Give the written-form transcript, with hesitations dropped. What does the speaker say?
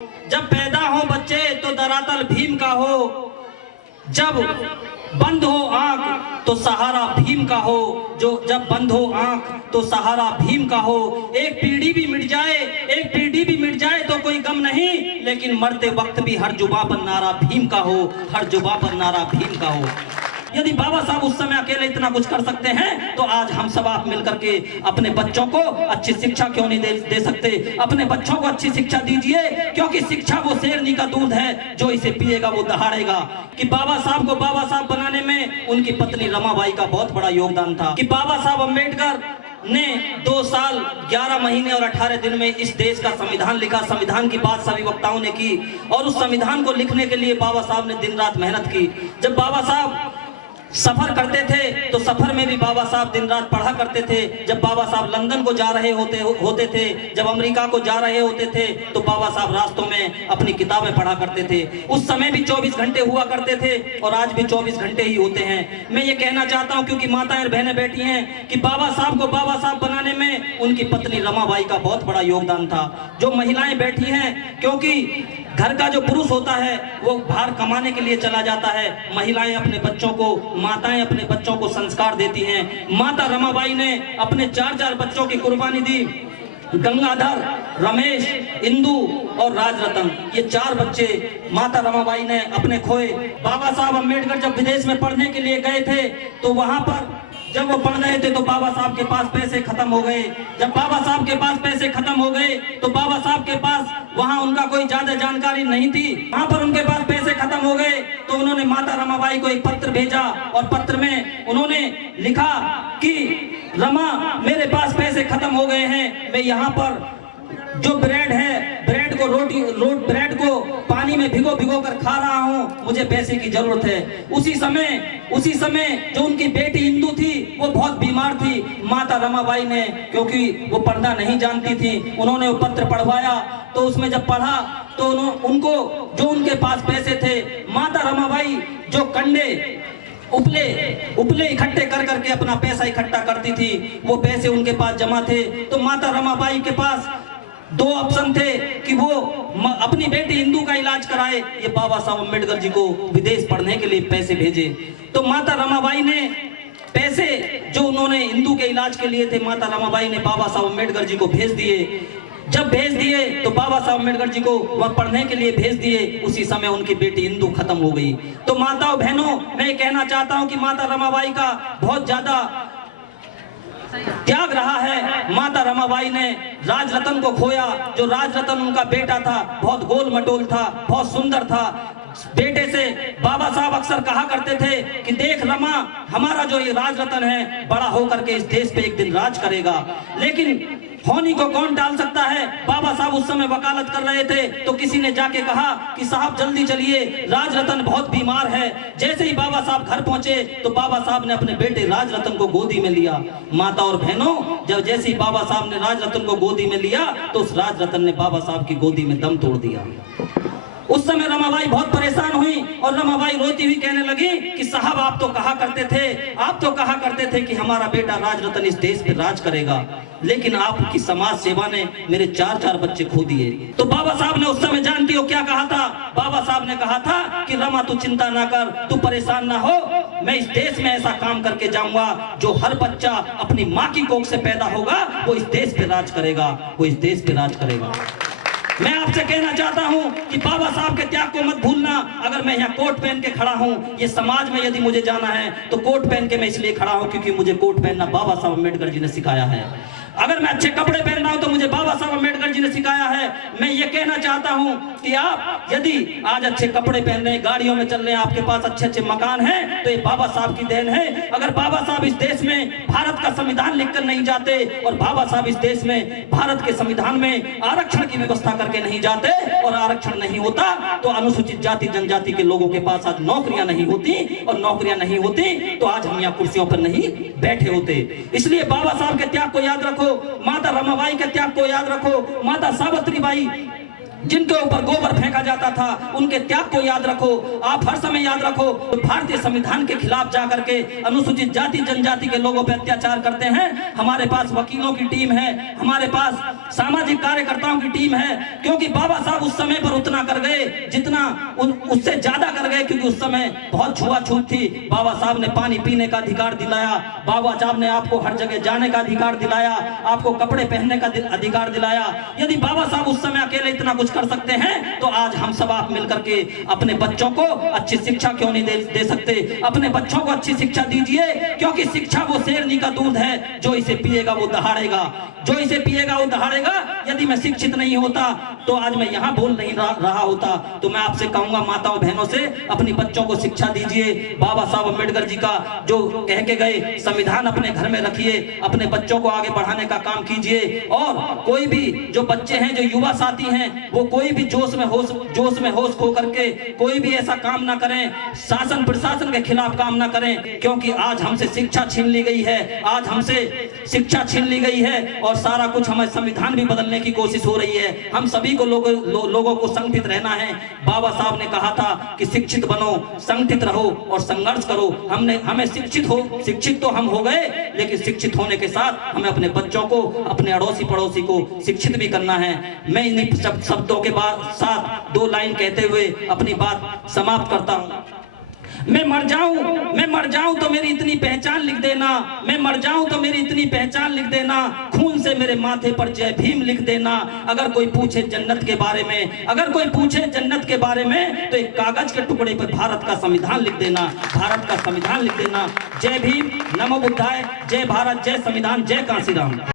जब पैदा हो बच्चे तो धरातल भीम का हो, जब बंद हो आंख तो सहारा भीम का हो, जो जब बंद हो आंख तो सहारा भीम का हो। एक पीढ़ी भी मिट जाए, एक पीढ़ी भी मिट जाए तो कोई गम नहीं, लेकिन मरते वक्त भी हर जुबां पर नारा भीम का हो, हर जुबां पर नारा भीम का हो। यदि बाबा साहब उस समय अकेले इतना कुछ कर सकते हैं तो आज हम सब आप मिलकर के अपने बच्चों को अच्छी शिक्षा क्यों नहीं दे सकते। अपने बच्चों को अच्छी शिक्षा दीजिए, क्योंकि शिक्षा वो शेरनी का दूध है, जो इसे पिएगा वो दहाड़ेगा। कि बाबा साहब को बाबा साहब बनाने में उनकी पत्नी रमाबाई का बहुत बड़ा योगदान था। कि बाबा साहब अम्बेडकर ने 2 साल 11 महीने और 18 दिन में इस देश का संविधान लिखा। संविधान की बात सभी वक्ताओं ने की और उस संविधान को लिखने के लिए बाबा साहब ने दिन रात मेहनत की। जब बाबा साहब सफर करते थे तो सफर में भी बाबा साहब दिन रात पढ़ा करते थे। जब बाबा साहब लंदन को जा रहे होते थे, जब अमेरिका को जा रहे होते थे, तो बाबा साहब रास्तों में अपनी किताबें पढ़ा करते थे। उस समय भी 24 घंटे हुआ करते थे और आज भी 24 घंटे ही होते हैं। मैं ये कहना चाहता हूँ, क्योंकि माताएं और बहनें बैठी हैं, कि बाबा साहब को बाबा साहब बनाने में उनकी पत्नी रमाबाई का बहुत बड़ा योगदान था। जो महिलाएं बैठी हैं, क्योंकि घर का जो पुरुष होता है वो बाहर कमाने के लिए चला जाता है, महिलाएं अपने बच्चों को, माताएं अपने बच्चों को संस्कार देती हैं। माता रमाबाई ने अपने 4 बच्चों की कुर्बानी दी। गंगाधर, रमेश, इंदु और राजरतन, ये 4 बच्चे माता रमाबाई ने अपने खोए। बाबा साहब अम्बेडकर जब विदेश में पढ़ने के लिए गए थे तो वहां पर जब वो पढ़ रहे थे तो बाबा साहब के पास पैसे खत्म हो गए। जब बाबा साहब के पास पैसे खत्म हो गए तो बाबा साहब के पास वहां उनका कोई ज्यादा जानकारी नहीं थी, वहां पर उनके पास पैसे खत्म हो गए तो उन्होंने माता रमाबाई को एक पत्र भेजा और पत्र में उन्होंने लिखा कि रमा, मेरे पास पैसे खत्म हो गए हैं, मैं यहाँ पर जो ब्रेड है, ब्रेड को पानी में भिगो कर खा रहा हूँ, मुझे पैसे की जरूरत है। उसी समय जो उनकी बेटी इंदु थी वो बहुत बीमार थी। माता रमाबाई ने, क्योंकि वो पढ़ना नहीं जानती थी, उन्होंने वो पत्र पढ़वाया। तो उसमें जब पढ़ा तो उनको जो उनके पास पैसे थे, माता रमाबाई जो कंडे उपले इकट्ठे कर करके अपना पैसा इकट्ठा करती थी, वो पैसे उनके पास जमा थे। तो माता रमाबाई के पास 2 ऑप्शन थे कि वो अपनी बेटी इंदु का इलाज कराए या बाबा साहब अम्बेडकर जी को विदेश पढ़ने के लिए पैसे भेजे। तो माता रमाबाई ने पैसे जो उन्होंने इंदु के इलाज के लिए थे, माता रमाबाई ने बाबा साहब अम्बेडकर जी को भेज दिए। जब भेज दिए तो बाबा साहब अम्बेडकर जी को वह पढ़ने के लिए भेज दिए। उसी समय उनकी बेटी इंदु खत्म हो गई। तो माताओं बहनों, मैं कहना चाहता हूं कि माता रमाबाई का बहुत ज्यादा त्याग रहा है। माता रमाबाई ने राजरतन को खोया। जो राजरतन उनका बेटा था, बहुत गोल मटोल था, बहुत सुंदर था। बेटे से बाबा साहब अक्सर कहा करते थे कि देख रमा, हमारा जो ये राजरतन है बड़ा होकर के इस देश पे एक दिन राज करेगा। लेकिन होनी को कौन डाल सकता है। बाबा साहब उस समय वकालत कर रहे थे तो किसी ने जाके कहा कि साहब जल्दी चलिए, राजरतन बहुत बीमार है। जैसे ही बाबा साहब घर पहुंचे तो बाबा साहब ने अपने बेटे राजरतन को गोदी में लिया। माता और बहनों, जब जैसे ही बाबा साहब ने राजरतन को गोदी में लिया तो उस राजरतन ने बाबा साहब की गोदी में दम तोड़ दिया। उस समय रमाबाई बहुत परेशान हुई और रमाबाई रोती हुई कहने लगी कि साहब आप तो कहा करते थे कि हमारा बेटा राजरतन इस देश पे राज करेगा, लेकिन आपकी समाज सेवा ने मेरे 4 बच्चे खो दिए। तो बाबा साहब ने उस समय जानती हो क्या कहा था? बाबा साहब ने कहा था कि रमा तू चिंता ना कर, तू परेशान ना हो, मैं इस देश में ऐसा काम करके जाऊंगा जो हर बच्चा अपनी माँ की कोख से पैदा होगा वो इस देश पे राज करेगा, वो इस देश पे राज करेगा। मैं आपसे कहना चाहता हूं कि बाबा साहब के त्याग को मत भूलना। अगर मैं यहाँ कोट पहन के खड़ा हूं, ये समाज में यदि मुझे जाना है तो कोट पहन के मैं इसलिए खड़ा हूं क्योंकि मुझे कोट पहनना बाबा साहब अम्बेडकर जी ने सिखाया है। अगर मैं अच्छे कपड़े पहन रहा हूं तो मुझे बाबा साहब अम्बेडकर जी ने सिखाया है। मैं ये कहना चाहता हूं कि आप यदि आज अच्छे कपड़े पहन रहे हैं, गाड़ियों में चल रहे हैं, आपके पास अच्छे मकान हैं, तो ये बाबा साहब की देन है। अगर बाबा साहब इस देश में भारत का संविधान लिखकर नहीं जाते और बाबा साहब इस देश में भारत के संविधान में आरक्षण की व्यवस्था करके नहीं जाते और आरक्षण नहीं होता तो अनुसूचित जाति जनजाति के लोगों के पास आज नौकरियां नहीं होती, और नौकरियां नहीं होती तो आज हम यहाँ कुर्सियों पर नहीं बैठे होते। इसलिए बाबा साहब के त्याग को याद रखो, माता रमाबाई के त्याग को याद रखो, माता सावित्रीबाई जिनके ऊपर गोबर फेंका जाता था, उनके त्याग को याद रखो। आप हर समय याद रखो, तो भारतीय संविधान के खिलाफ जाकर के अनुसूचित जाति जनजाति के लोगों पर अत्याचार करते हैं। हमारे पास वकीलों की टीम है, हमारे पास सामाजिक कार्यकर्ताओं की टीम है, क्योंकि बाबा साहब उस समय पर उतना कर गए जितना उससे ज्यादा कर गए, क्योंकि उस समय बहुत छुआछूत थी। बाबा साहब ने पानी पीने का अधिकार दिलाया, बाबा साहब ने आपको हर जगह जाने का अधिकार दिलाया, आपको कपड़े पहनने का अधिकार दिलाया। यदि बाबा साहब उस समय अकेले इतना कुछ कर सकते हैं, तो आज हम सब आप मिलकर के अपने बच्चों को अच्छी शिक्षा क्यों नहीं दे सकते? अपने बच्चों को अच्छी शिक्षा दीजिए, क्योंकि शिक्षा वो शेरनी का दूध है, जो इसे पिएगा वो दहाड़ेगा, जो इसे पिएगा वो दहाड़ेगा। यदि मैं शिक्षित नहीं होता तो आज मैं यहाँ बोल नहीं रहा होता। तो मैं आपसे कहूंगा, माताओं बहनों से, अपनी बच्चों को शिक्षा दीजिए। बाबा साहब अम्बेडकर जी का जो कह के गए, संविधान अपने घर में रखिए, अपने बच्चों को आगे बढ़ाने का काम कीजिए। और कोई भी जो बच्चे हैं, जो युवा साथी हैं, वो कोई भी जोश में होश खो करके कोई भी ऐसा काम ना करें, शासन प्रशासन के खिलाफ काम ना करें, क्योंकि आज हमसे शिक्षा छीन ली गई है, आज हमसे शिक्षा छीन ली गई है और सारा कुछ हमें संविधान भी बदलने की कोशिश हो रही है। हम सभी को लोगों को संगठित रहना है। बाबा साहब ने कहा था कि शिक्षित बनो, संगठित रहो और संघर्ष करो। हमें शिक्षित तो हम हो गए, लेकिन शिक्षित होने के साथ हमें अपने बच्चों को, अपने अड़ोसी पड़ोसी को शिक्षित भी करना है। मैं इन्हीं शब्दों के साथ दो लाइन कहते हुए अपनी बात समाप्त करता हूं। मैं मर जाऊं तो मेरी इतनी पहचान लिख देना, मैं मर जाऊं तो मेरी इतनी पहचान लिख देना, खून से मेरे माथे पर जय भीम लिख देना। अगर कोई पूछे जन्नत के बारे में, अगर कोई पूछे जन्नत के बारे में, तो एक कागज के टुकड़े पर भारत का संविधान लिख देना, भारत का संविधान लिख देना। जय भीम, नमो बुद्धाय, जय भारत, जय संविधान, जय कांशीराम।